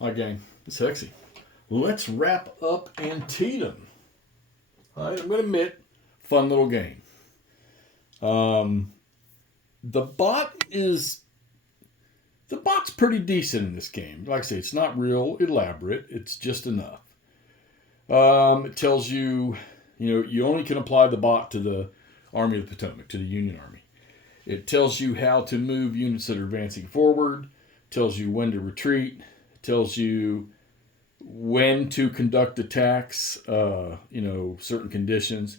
All right, gang. It's sexy. Let's wrap up Antietam. All right, I'm going to admit, fun little game. The bot is the bot's pretty decent in this game. Like I say, it's not real elaborate. It's just enough. It tells you, you only can apply the bot to the Army of the Potomac, to the Union Army. It tells you how to move units that are advancing forward. Tells you when to retreat. Tells you when to conduct attacks. Certain conditions.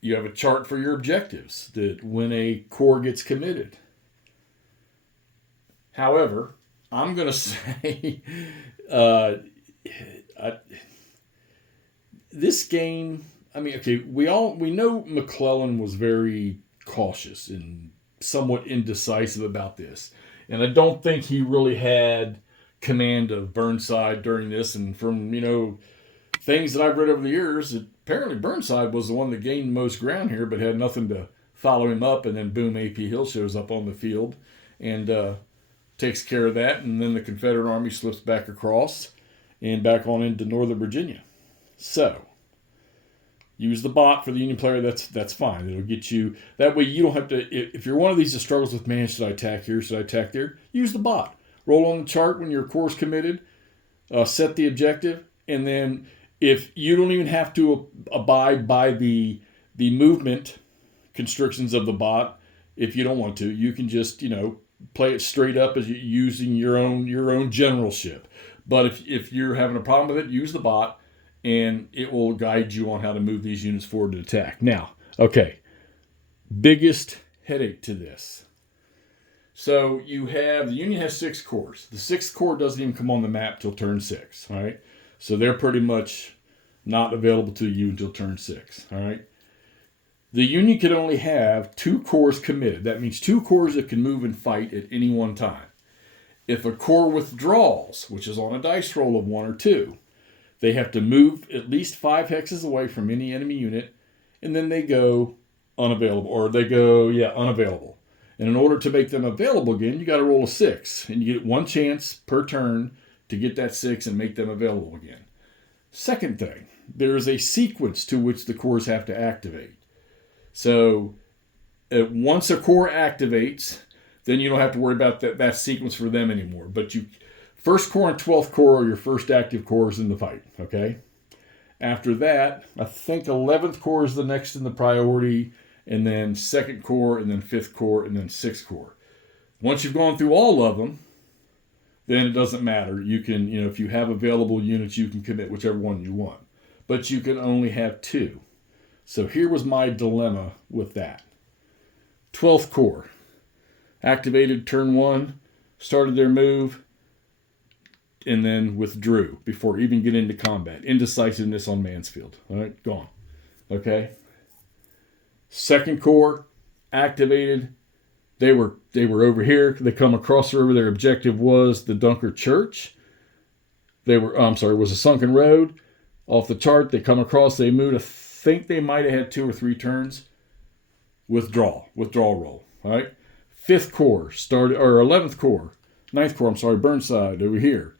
You have a chart for your objectives that when a corps gets committed. However, I'm going to say this game, we know McClellan was very cautious and somewhat indecisive about this. And I don't think he really had command of Burnside during this. And from, things that I've read over the years, apparently Burnside was the one that gained most ground here, but had nothing to follow him up. And then boom, A.P. Hill shows up on the field and takes care of that. And then the Confederate Army slips back across and back on into Northern Virginia. So, use the bot for the Union player. That's fine. It'll get you. That way you don't have to. If you're one of these that struggles with, man, should I attack here? Should I attack there? Use the bot. Roll on the chart when your corps is committed. Set the objective, and then if you don't even have to abide by the movement constrictions of the bot, if you don't want to, you can just play it straight up as using your own generalship. But if you're having a problem with it, use the bot. And it will guide you on how to move these units forward to attack. Now, okay, biggest headache to this. So the Union has 6 corps. The 6th corps doesn't even come on the map till turn 6, all right? So they're pretty much not available to you until turn 6, all right? The Union can only have 2 corps committed. That means 2 corps that can move and fight at any one time. If a corps withdraws, which is on a dice roll of 1 or 2, they have to move at least 5 hexes away from any enemy unit, and then they go unavailable. And in order to make them available again, you got to roll a 6, and you get 1 chance per turn to get that 6 and make them available again. Second thing, there is a sequence to which the corps have to activate. So once a corps activates, then you don't have to worry about that sequence for them anymore. But 1st Corps and 12th Corps are your first active corps in the fight, okay? After that, I think 11th Corps is the next in the priority, and then 2nd Corps, and then 5th Corps, and then 6th Corps. Once you've gone through all of them, then it doesn't matter. You can, if you have available units, you can commit whichever one you want. But you can only have 2. So here was my dilemma with that. 12th Corps, activated turn 1, started their move, and then withdrew before even getting into combat. Indecisiveness on Mansfield. All right, gone. Okay. 2nd Corps activated. They were over here. They come across the river. Their objective was the Dunker Church. It was a sunken road. Off the chart, they come across. They moved. I think they might have had 2 or 3 turns. Withdrawal roll. All right. 5th Corps started, or 11th Corps, 9th Corps. Burnside over here.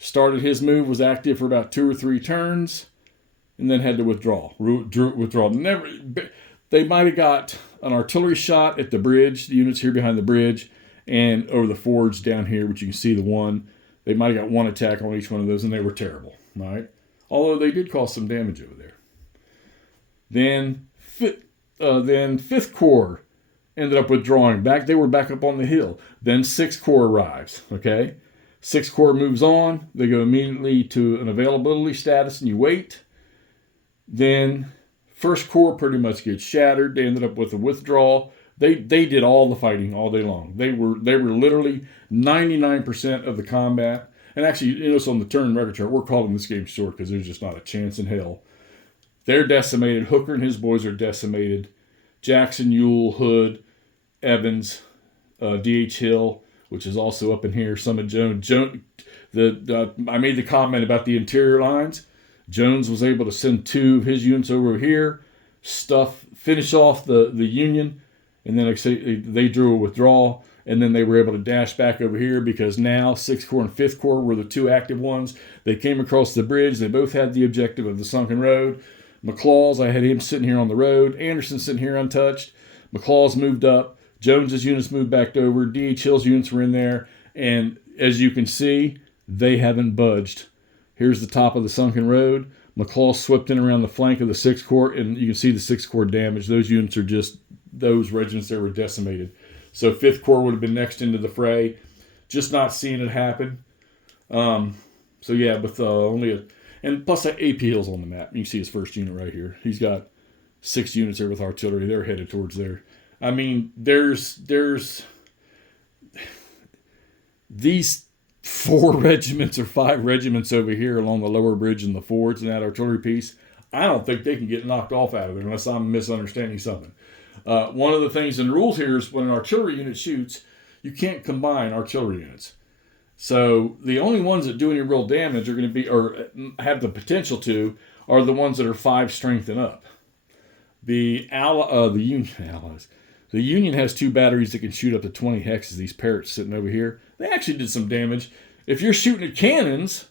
Started his move, was active for about 2 or 3 turns, and then had to withdraw. They might have got an artillery shot at the bridge, the units here behind the bridge, and over the forge down here, which you can see the one. They might have got 1 attack on each one of those, and they were terrible. All right? Although they did cause some damage over there. Then 5th Corps ended up withdrawing back. They were back up on the hill. Then 6th Corps arrives, okay? 6th Corps moves on. They go immediately to an availability status, and you wait. Then 1st Corps pretty much gets shattered. They ended up with a withdrawal. They did all the fighting all day long. They were literally 99% of the combat. And actually, you notice on the turn record chart, we're calling this game short because there's just not a chance in hell. They're decimated. Hooker and his boys are decimated. Jackson, Ewell, Hood, Evans, D.H. Hill, which is also up in here. Some of Jones. I made the comment about the interior lines. Jones was able to send 2 of his units over here, finish off the Union, and then they drew a withdrawal. and then they were able to dash back over here because now 6th Corps and 5th Corps were the two active ones. They came across the bridge. They both had the objective of the sunken road. McLaws, I had him sitting here on the road. Anderson sitting here untouched. McLaws moved up. Jones's units moved back over. D.H. Hill's units were in there. And as you can see, they haven't budged. Here's the top of the sunken road. McLaws swept in around the flank of the 6th Corps, and you can see the 6th Corps damage. Those units are just, those regiments there were decimated. So 5th Corps would have been next into the fray. Just not seeing it happen. So yeah, with only a, and plus that AP Hill's on the map. You can see his first unit right here. He's got 6 units there with artillery. They're headed towards there. I mean, there's these 4 regiments or 5 regiments over here along the lower bridge and the fords and that artillery piece. I don't think they can get knocked off out of there unless I'm misunderstanding something. One of the things in the rules here is when an artillery unit shoots, you can't combine artillery units. So the only ones that do any real damage are going to be, or have the potential to, are the ones that are 5 strength and up. The Union has 2 batteries that can shoot up to 20 hexes. These parrots sitting over here, they actually did some damage. If you're shooting at cannons,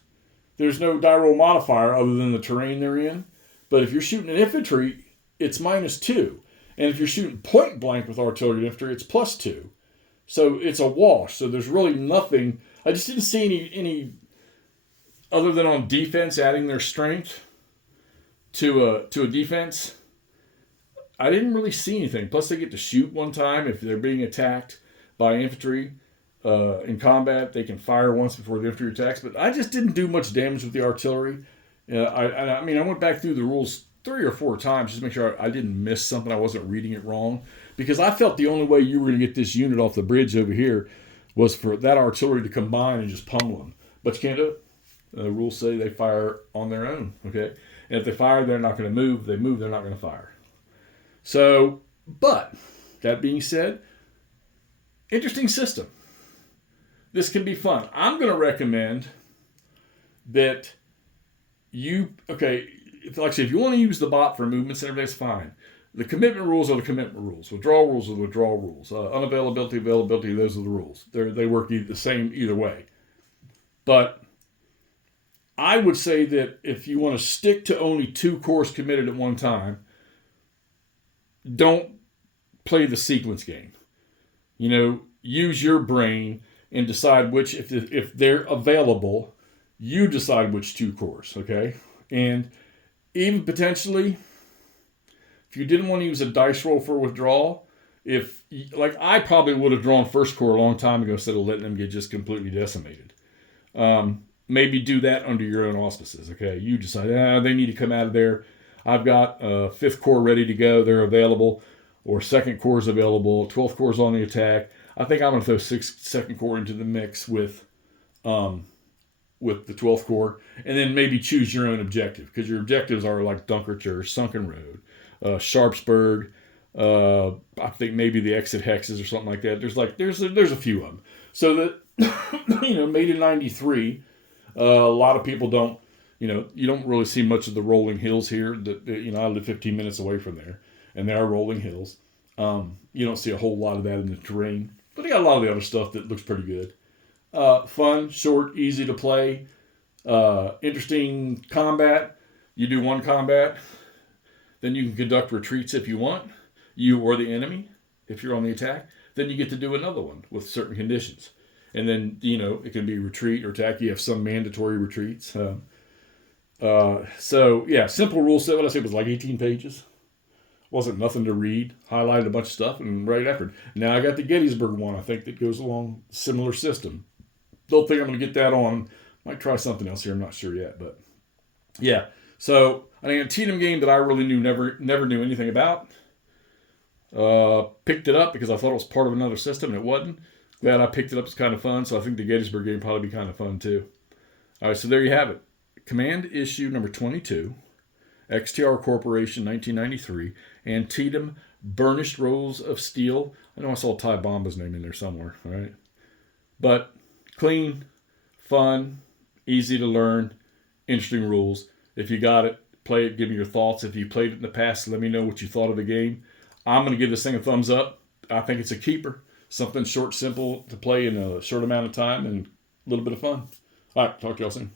there's no die roll modifier other than the terrain they're in. But if you're shooting at infantry, it's -2. And if you're shooting point blank with artillery and infantry, it's +2. So it's a wash. So there's really nothing. I just didn't see any other than on defense adding their strength to a defense. I didn't really see anything. Plus, they get to shoot one time if they're being attacked by infantry in combat. They can fire once before the infantry attacks. But I just didn't do much damage with the artillery. I mean, I went back through the rules 3 or 4 times just to make sure I didn't miss something. I wasn't reading it wrong. Because I felt the only way you were going to get this unit off the bridge over here was for that artillery to combine and just pummel them. But you can't do it. The rules say they fire on their own. Okay, and if they fire, they're not going to move. If they move, they're not going to fire. So, but that being said, interesting system. This can be fun. I'm going to recommend that you, if you want to use the bot for movements and everything, that's fine. The commitment rules are the commitment rules. Withdrawal rules are the withdrawal rules. Unavailability, availability, those are the rules. They work the same either way. But I would say that if you want to stick to only 2 corps committed at one time, don't play the sequence game. Use your brain and decide which, if they're available, you decide which 2 corps, okay? And even potentially, if you didn't want to use a dice roll for withdrawal, I probably would have drawn 1st Corps a long time ago instead of letting them get just completely decimated. Maybe do that under your own auspices, okay? You decide, they need to come out of there. I've got 5th Corps ready to go. They're available. Or 2nd Corps is available. 12th Corps is on the attack. I think I'm going to throw 2nd Corps into the mix with the 12th Corps. And then maybe choose your own objective. Because your objectives are like Dunkerque, Sunken Road, Sharpsburg. I think maybe the exit hexes or something like that. There's a few of them. So that, made in 93, a lot of people don't, you don't really see much of the rolling hills here. I live 15 minutes away from there, and there are rolling hills. You don't see a whole lot of that in the terrain, but they got a lot of the other stuff that looks pretty good. Fun, short, easy to play, interesting combat. You do 1 combat, then you can conduct retreats if you want, you or the enemy, if you're on the attack. Then you get to do another one with certain conditions. And then, it can be retreat or attack. You have some mandatory retreats. So, yeah, simple rule set. What I said was like 18 pages. Wasn't nothing to read. Highlighted a bunch of stuff and right effort. Now I got the Gettysburg one, I think, that goes along similar system. Don't think I'm going to get that on. Might try something else here. I'm not sure yet. But, yeah. So, an Antietam game that I really never knew anything about. Picked it up because I thought it was part of another system, and it wasn't. Glad I picked it up. It's kind of fun, so I think the Gettysburg game probably be kind of fun too. All right, so there you have it. Command issue number 22, XTR Corporation, 1993, Antietam, Burnished Rolls of Steel. I know I saw Ty Bomba's name in there somewhere, all right? But clean, fun, easy to learn, interesting rules. If you got it, play it, give me your thoughts. If you played it in the past, let me know what you thought of the game. I'm going to give this thing a thumbs up. I think it's a keeper. something short, simple to play in a short amount of time and a little bit of fun. All right, talk to y'all soon.